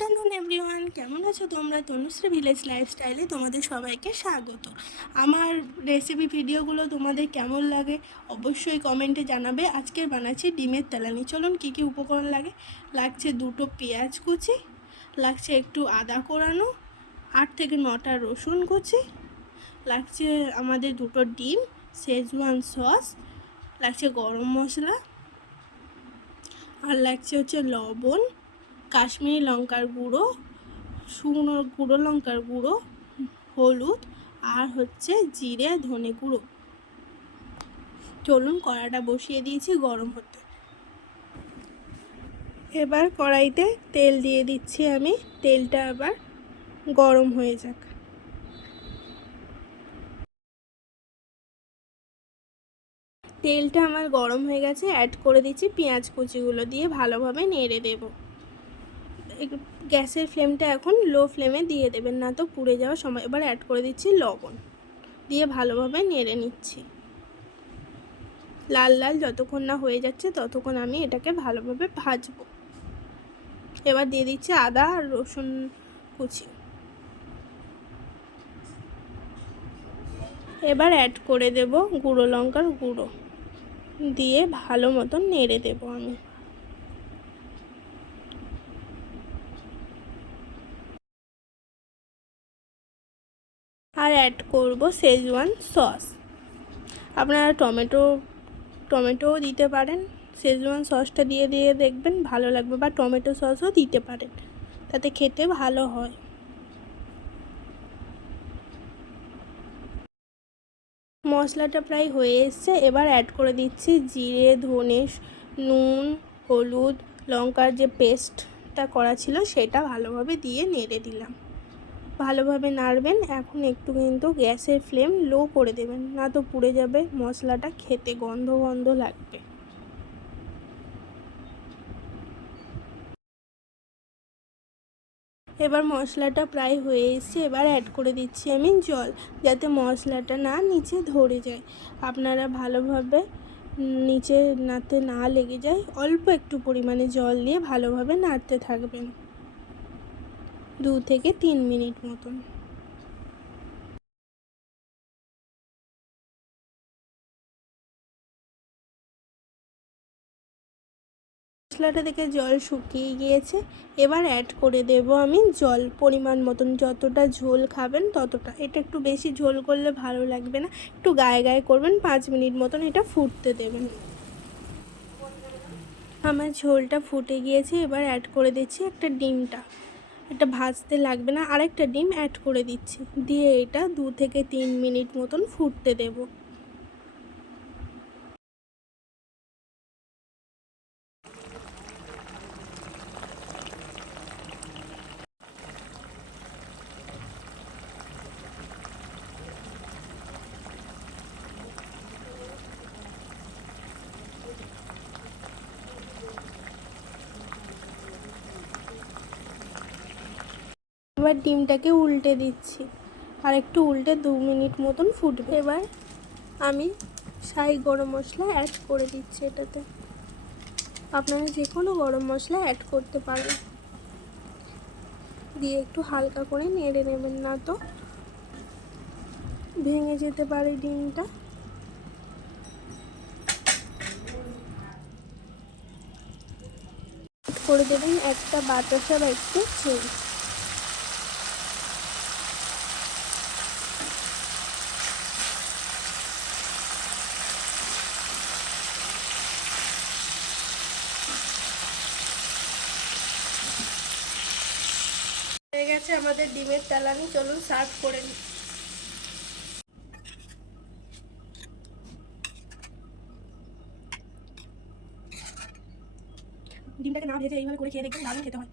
Afternoon everyone, কেমন আছো তোমরা? তনুশ্রী ভিলেজ লাইফস্টাইলে তোমাদের সবাইকে স্বাগত। আমার রেসিপি ভিডিওগুলো তোমাদের কেমন লাগে অবশ্যই কমেন্টে জানাবে। আজকের বানাচ্ছি ডিমের তেলানি। চলুন কী কী উপকরণ লাগে। লাগছে 2টো পেঁয়াজ কুচি, লাগছে একটু আদা কোরানো, 8 থেকে 9টা রসুন কুচি, লাগছে আমাদের 2টো ডিম, শেজওয়ান সস, লাগছে গরম মশলা, আর লাগছে হচ্ছে লবণ, কাশ্মীরি লঙ্কার গুঁড়ো, শুকনো গুঁড়ো লঙ্কার গুঁড়ো, হলুদ, আর হচ্ছে জিরে ধনে গুঁড়ো। চলুন কড়াটা বসিয়ে দিয়েছি গরম হতে। এবার কড়াইতে তেল দিয়ে দিচ্ছি আমি। তেলটা আবার গরম হয়ে যাক। তেলটা আমার গরম হয়ে গেছে, অ্যাড করে দিচ্ছি পেঁয়াজ কুচিগুলো, দিয়ে ভালোভাবে নেড়ে দেবো। গ্যাসের ফ্লেমটা এখন লো ফ্লেমে দিয়ে দেবেন, না তো পুড়ে যাওয়ার সময়। এবার অ্যাড করে দিচ্ছি লবণ, দিয়ে ভালোভাবে নেড়ে নিচ্ছি। লাল লাল যতক্ষণ না হয়ে যাচ্ছে ততক্ষণ আমি এটাকে ভালোভাবে ভাজবো। এবার দিয়ে দিচ্ছি আদা আর রসুন কুচি। এবার অ্যাড করে দেব গুঁড়ো লঙ্কার গুঁড়ো, দিয়ে ভালো মতন নেড়ে দেব আমি। আর অ্যাড করব শেজওয়ান সস। আপনারা টমেটোও দিতে পারেন। শেজওয়ান সসটা দিয়ে দেখবেন ভালো লাগবে, বা টমেটো সসও দিতে পারেন, তাতে খেতে ভালো হয়। মশলাটা প্রায় হয়ে এসছে। এবার অ্যাড করে দিচ্ছি জিরে, ধনে, নুন, হলুদ, লঙ্কার যে পেস্টটা করা ছিল সেটা ভালোভাবে দিয়ে নেড়ে দিলাম। ভালোভাবে নাড়বেন। এখন একটু কিন্তু গ্যাসের ফ্লেম লো করে দেবেন, না তো পুড়ে যাবে, মশলাটা খেতে গন্ধ গন্ধ লাগবে। এবার মশলাটা প্রায় হয়ে এসছে। এবার অ্যাড করে দিচ্ছি আমি জল, যাতে মশলাটা না নিচে ধরে যায়। আপনারা ভালোভাবে নিচে নাড়তে না লেগে যায়, অল্প একটু পরিমাণে জল দিয়ে ভালোভাবে নাড়তে থাকবেন 2 থেকে 3 মিনিট মতন। মশলাটা থেকে জল শুকিয়ে গিয়েছে। এবার অ্যাড করে দেব আমি জল পরিমাণ মতন, যতটা ঝোল খাবেন ততটা। এটা একটু বেশি ঝোল করলে ভালো লাগবে না, একটু গায়ে গায়ে করবেন। 5 মিনিট মতন এটা ফুটতে দেবেন। আমার ঝোলটা ফুটে গিয়েছে। এবার অ্যাড করে দিচ্ছি একটা ডিমটা। এটা ভাজতে লাগবে না, আরেকটা ডিম অ্যাড করে দিচ্ছি, দিয়ে এটা 2 থেকে 3 মিনিট মতন ফুটতে দেব। এবার ডিমটাকে উল্টে দিচ্ছি, আর একটু উল্টে 2 মিনিট মতন ফুটবে। এবার আমি শাহি গরম মশলা অ্যাড করে দিচ্ছি এটাতে। আপনারা যে কোনো গরম মশলা অ্যাড করতে পারেন, দিয়ে একটু হালকা করে নেড়ে নেবেন, না তো ভেঙে যেতে পারে ডিমটা। করে দেবেন একটা বাতাসা বা একটু চিনি। হয়ে গেছে আমাদের ডিমের তেলানি। চলুন সার্ভ করে নিই। ডিমটাকে না ভেজে এইভাবে করে খেয়ে দেখবেন, দারুণ খেতে হয়।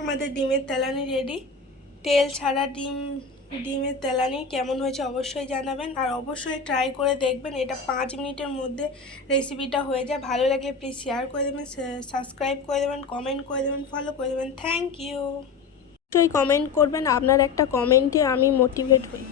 আমাদের ডিমের তেলানি রেডি। তেল ছাড়া ডিমের তেলানি কেমন হয়েছে অবশ্যই জানাবেন, আর অবশ্যই ট্রাই করে দেখবেন। এটা 5 মিনিটের মধ্যে রেসিপিটা হয়ে যায়। ভালো লাগলে প্লিজ শেয়ার করে দেবেন, সাবস্ক্রাইব করে দেবেন, কমেন্ট করে দেবেন, ফলো করে দেবেন। Thank you. অবশ্যই কমেন্ট করবেন, আপনার একটা কমেন্টে আমি মোটিভেট হই।